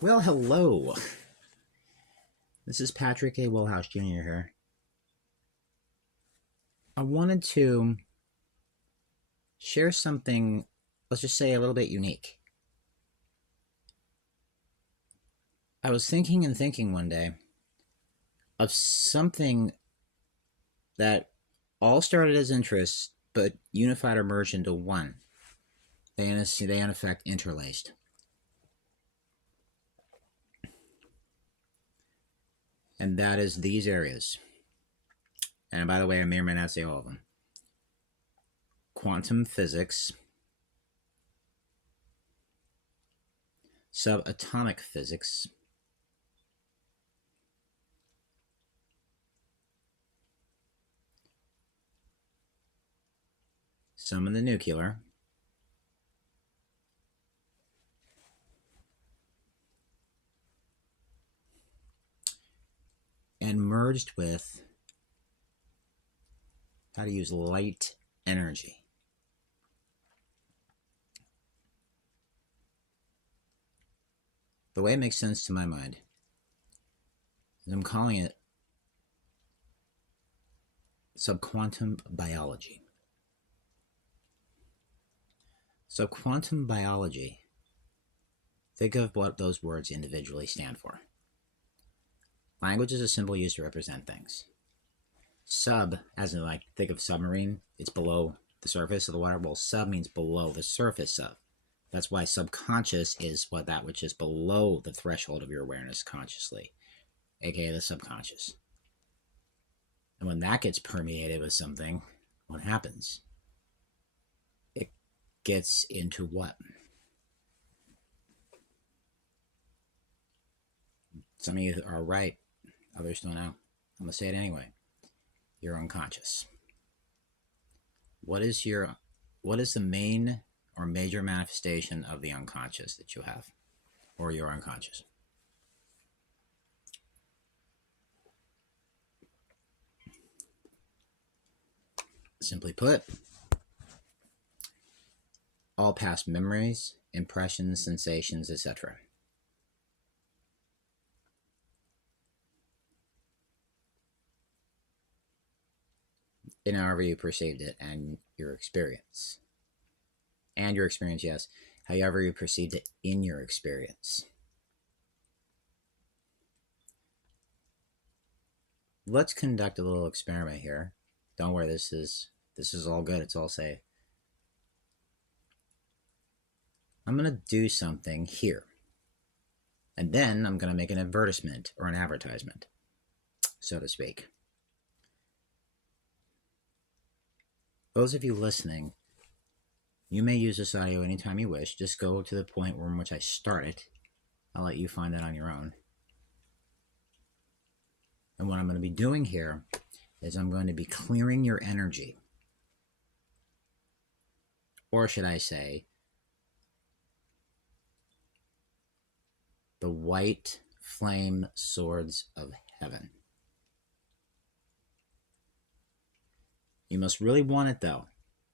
Well, hello. This is Patrick A. Wilhouse Jr. here. I wanted to share something, let's just say a little bit unique. I was thinking and thinking one day of something that all started as interests, but unified or merged into one. They in effect interlaced. And that is these areas. And by the way, I may or may not say all of them. Quantum physics, subatomic physics, some of the nuclear, and merged with how to use light energy. The way it makes sense to my mind is I'm calling it subquantum biology. So quantum biology, think of what those words individually stand for. Language is a symbol used to represent things. Sub, as in like, think of submarine, it's below the surface of the water. Well, sub means below the surface of. That's why subconscious is that which is below the threshold of your awareness consciously, aka the subconscious. And when that gets permeated with something, what happens? It gets into what? Some of you are right, others don't know. I'm going to say it anyway. You're unconscious. What is the main or major manifestation of the unconscious that you have, or your unconscious? Simply put, all past memories, impressions, sensations, etc. In however you perceived it and your experience. And your experience, yes. However you perceived it in your experience. Let's conduct a little experiment here. Don't worry, this is all good. It's all safe. I'm going to do something here. And then I'm going to make an advertisement or an advertisement, so to speak. Those of you listening, you may use this audio anytime you wish. Just go to the point in which I start it. I'll let you find that on your own. And what I'm going to be doing here is I'm going to be clearing your energy. Or should I say, the white flame swords of heaven. You must really want it, though.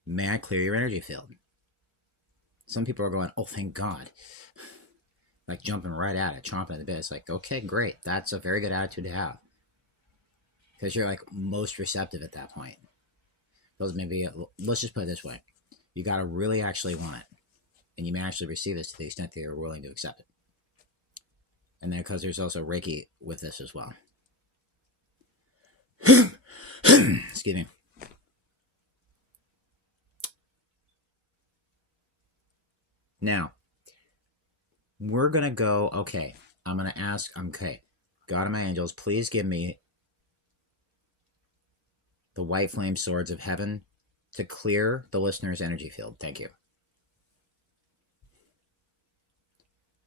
May I clear your energy field? Some people are going, oh, thank God. Like jumping right at it, chomping at the bit. It's like, okay, great. That's a very good attitude to have. Because you're like most receptive at that point. Those maybe, let's just put it this way. You got to really actually want it. And you may actually receive this to the extent that you're willing to accept it. And then because there's also Reiki with this as well. Excuse me. Now, we're going to go, okay, I'm going to ask, okay, God and my angels, please give me the white flame swords of heaven to clear the listener's energy field. Thank you.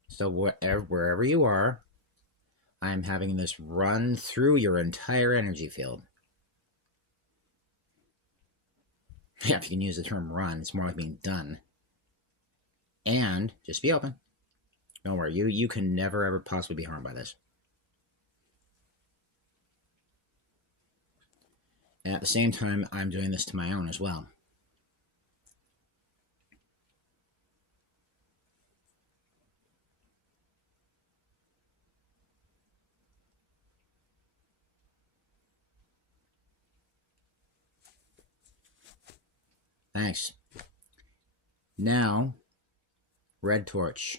So wherever you are, I'm having this run through your entire energy field. Yeah, if you can use the term run, it's more like being done. And just be open. Don't worry, you can never ever possibly be harmed by this. And at the same time, I'm doing this to my own as well. Thanks. Now, red torch.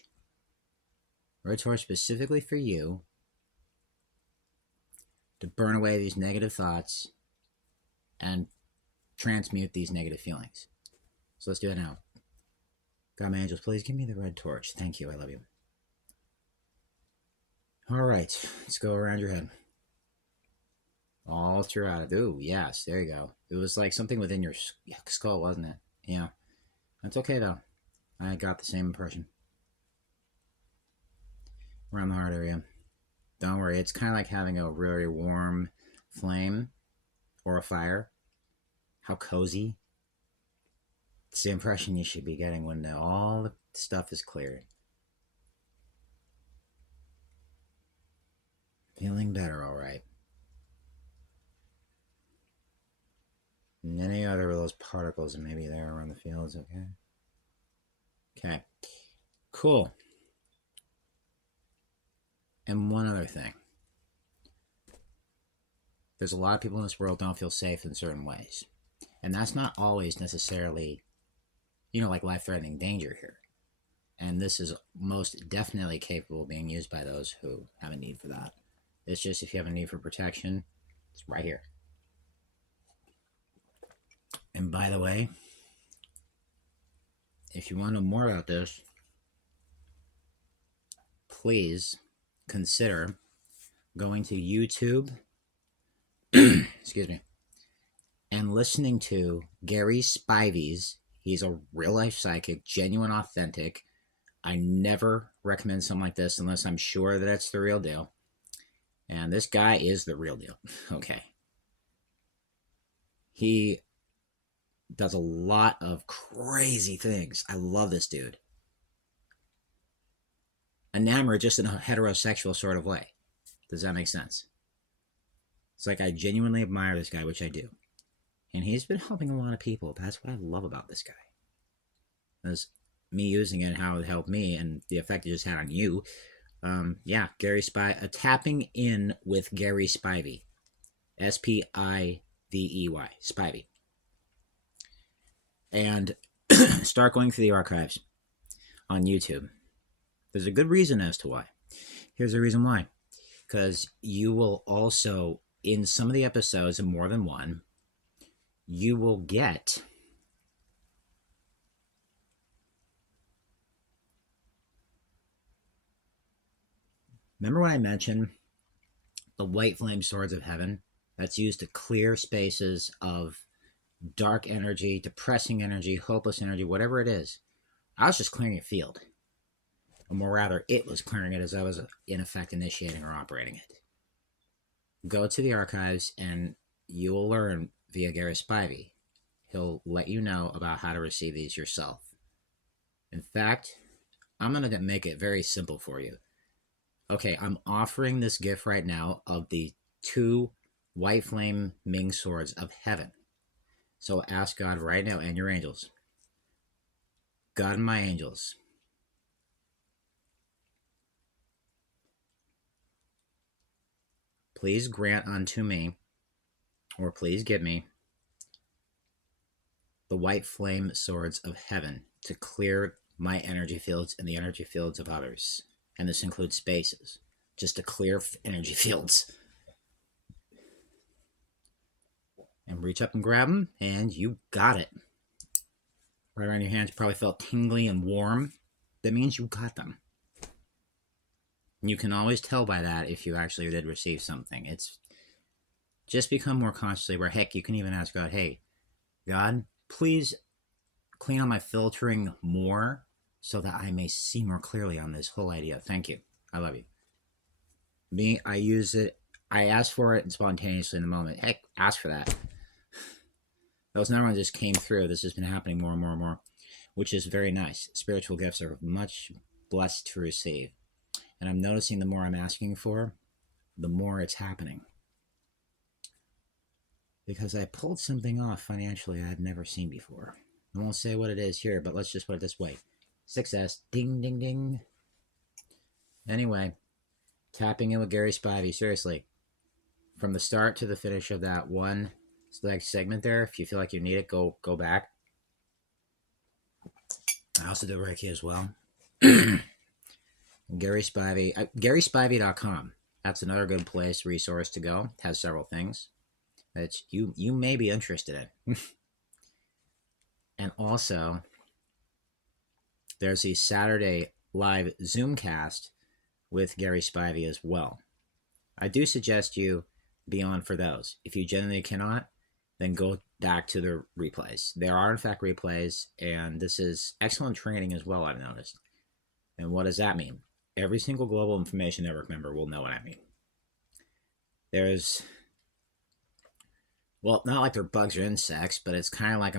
Red torch specifically for you to burn away these negative thoughts and transmute these negative feelings. So let's do it now. God, my angels, please give me the red torch. Thank you. I love you. All right. Let's go around your head. All throughout it. Ooh, yes. There you go. It was like something within your skull, wasn't it? Yeah. That's okay, though. I got the same impression. Around the heart area. Don't worry. It's kind of like having a really warm flame or a fire. How cozy. It's the impression you should be getting when all the stuff is cleared. Feeling better, all right. And any other of those particles that may be there around the fields, okay? Okay. Cool. And one other thing. There's a lot of people in this world don't feel safe in certain ways. And that's not always necessarily, like life-threatening danger here. And this is most definitely capable of being used by those who have a need for that. It's just if you have a need for protection, it's right here. And by the way, if you want to know more about this, please consider going to YouTube, excuse me, and listening to Gary Spivey's. He's a real-life psychic, genuine, authentic. I never recommend something like this unless I'm sure that it's the real deal. And this guy is the real deal. Okay. He does a lot of crazy things. I love this dude. Enamored just in a heterosexual sort of way. Does that make sense? It's like I genuinely admire this guy, which I do. And he's been helping a lot of people. That's what I love about this guy. That's me using it and how it helped me and the effect it just had on you. Yeah, Gary Spivey. Tapping in with Gary Spivey. Spivey. Spivey. And start going through the archives on YouTube. There's a good reason as to why. Here's the reason why. Because you will also, in some of the episodes, and more than one, you will get remember when I mentioned the white flame swords of heaven that's used to clear spaces of dark energy, depressing energy, hopeless energy, whatever it is? I was just clearing a field. Or more rather, it was clearing it as I was, in effect, initiating or operating it. Go to the archives and you will learn via Gary Spivey. He'll let you know about how to receive these yourself. In fact, I'm going to make it very simple for you. Okay, I'm offering this gift right now of the 2 white flame Ming swords of heaven. So ask God right now and your angels. God and my angels, please grant unto me, or please give me, the white flame swords of heaven to clear my energy fields and the energy fields of others. And this includes spaces, just to clear energy fields. And reach up and grab them, and you got it. Right around your hands, you probably felt tingly and warm. That means you got them. You can always tell by that if you actually did receive something. It's just become more consciously aware. Heck, you can even ask God, hey, God, please clean on my filtering more so that I may see more clearly on this whole idea. Thank you. I love you. Me, I use it. I asked for it spontaneously in the moment. Heck, ask for that. Those number ones just came through. This has been happening more and more and more, which is very nice. Spiritual gifts are much blessed to receive. And I'm noticing the more I'm asking for, the more it's happening. Because I pulled something off financially I had never seen before. I won't say what it is here, but let's just put it this way. Success. Ding, ding, ding. Anyway, tapping in with Gary Spivey. Seriously. From the start to the finish of that one segment there, if you feel like you need it, go back. I also do Reiki as well. Gary Spivey, GarySpivey.com. That's another good resource to go. It has several things that you may be interested in. And also, there's the Saturday live Zoomcast with Gary Spivey as well. I do suggest you be on for those. If you genuinely cannot, then go back to the replays. There are, in fact, replays, and this is excellent training as well, I've noticed. And what does that mean? Every single Global Information Network member will know what I mean. There's, well, not like they're bugs or insects, but it's kind of like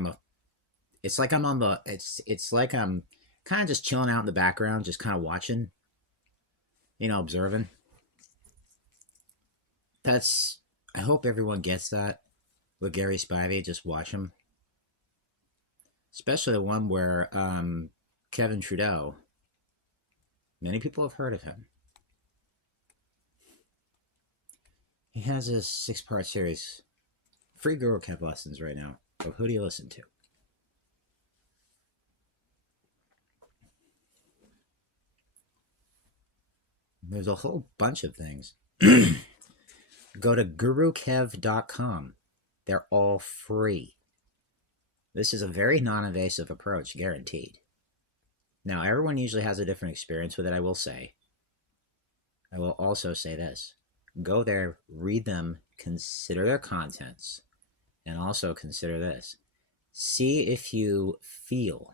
it's like I'm kind of just chilling out in the background, just kind of watching, observing. I hope everyone gets that with Gary Spivey. Just watch him. Especially the one where Kevin Trudeau, many people have heard of him. He has a 6-part series, free Guru Kev lessons right now. So who do you listen to? There's a whole bunch of things. Go to gurukev.com. They're all free. This is a very non-invasive approach, guaranteed. Now, everyone usually has a different experience with it, I will say. I will also say this. Go there, read them, consider their contents, and also consider this. See if you feel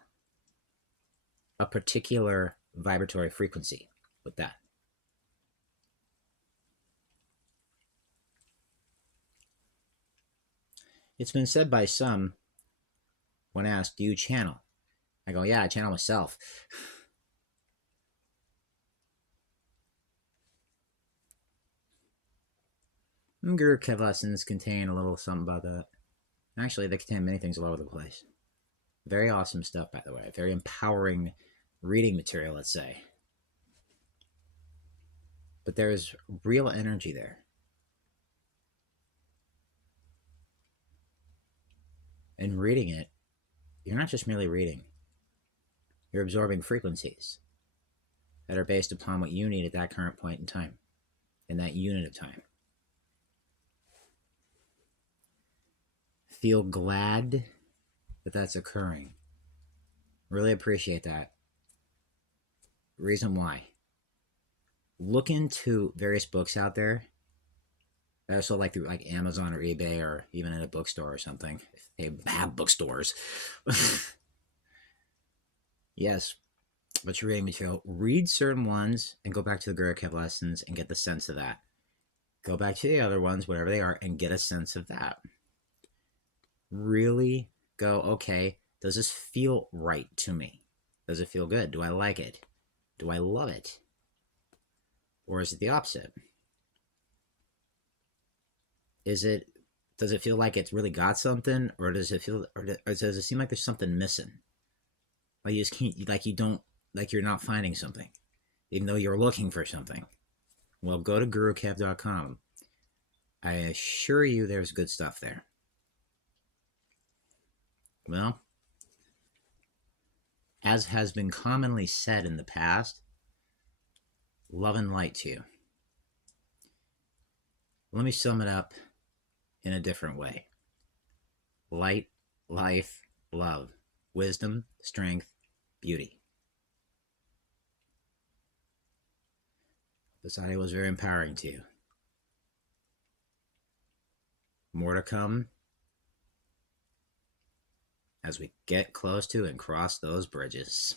a particular vibratory frequency with that. It's been said by some, when asked, do you channel? I go, yeah, I channel myself. Guru Kev lessons contain a little something about that. Actually, they contain many things all over the place. Very awesome stuff, by the way. Very empowering reading material, let's say. But there is real energy there. And reading it, you're not just merely reading. You're absorbing frequencies that are based upon what you need at that current point in time, in that unit of time. Feel glad that that's occurring. Really appreciate that. Reason why. Look into various books out there. So like through like Amazon or eBay or even at a bookstore or something. If they have bookstores. Yes. But you're reading material. Read certain ones and go back to the Guru Kev lessons and get the sense of that. Go back to the other ones, whatever they are, and get a sense of that. Really go, okay, does this feel right to me? Does it feel good? Do I like it? Do I love it? Or is it the opposite? Does it feel like it's really got something, or does it seem like there's something missing? Like you just can't, like you don't, like you're not finding something, even though you're looking for something. Well, go to gurukev.com. I assure you there's good stuff there. Well, as has been commonly said in the past, love and light to you. Let me sum it up in a different way. Light, life, love, wisdom, strength, beauty. This audio was very empowering to you. More to come as we get close to and cross those bridges.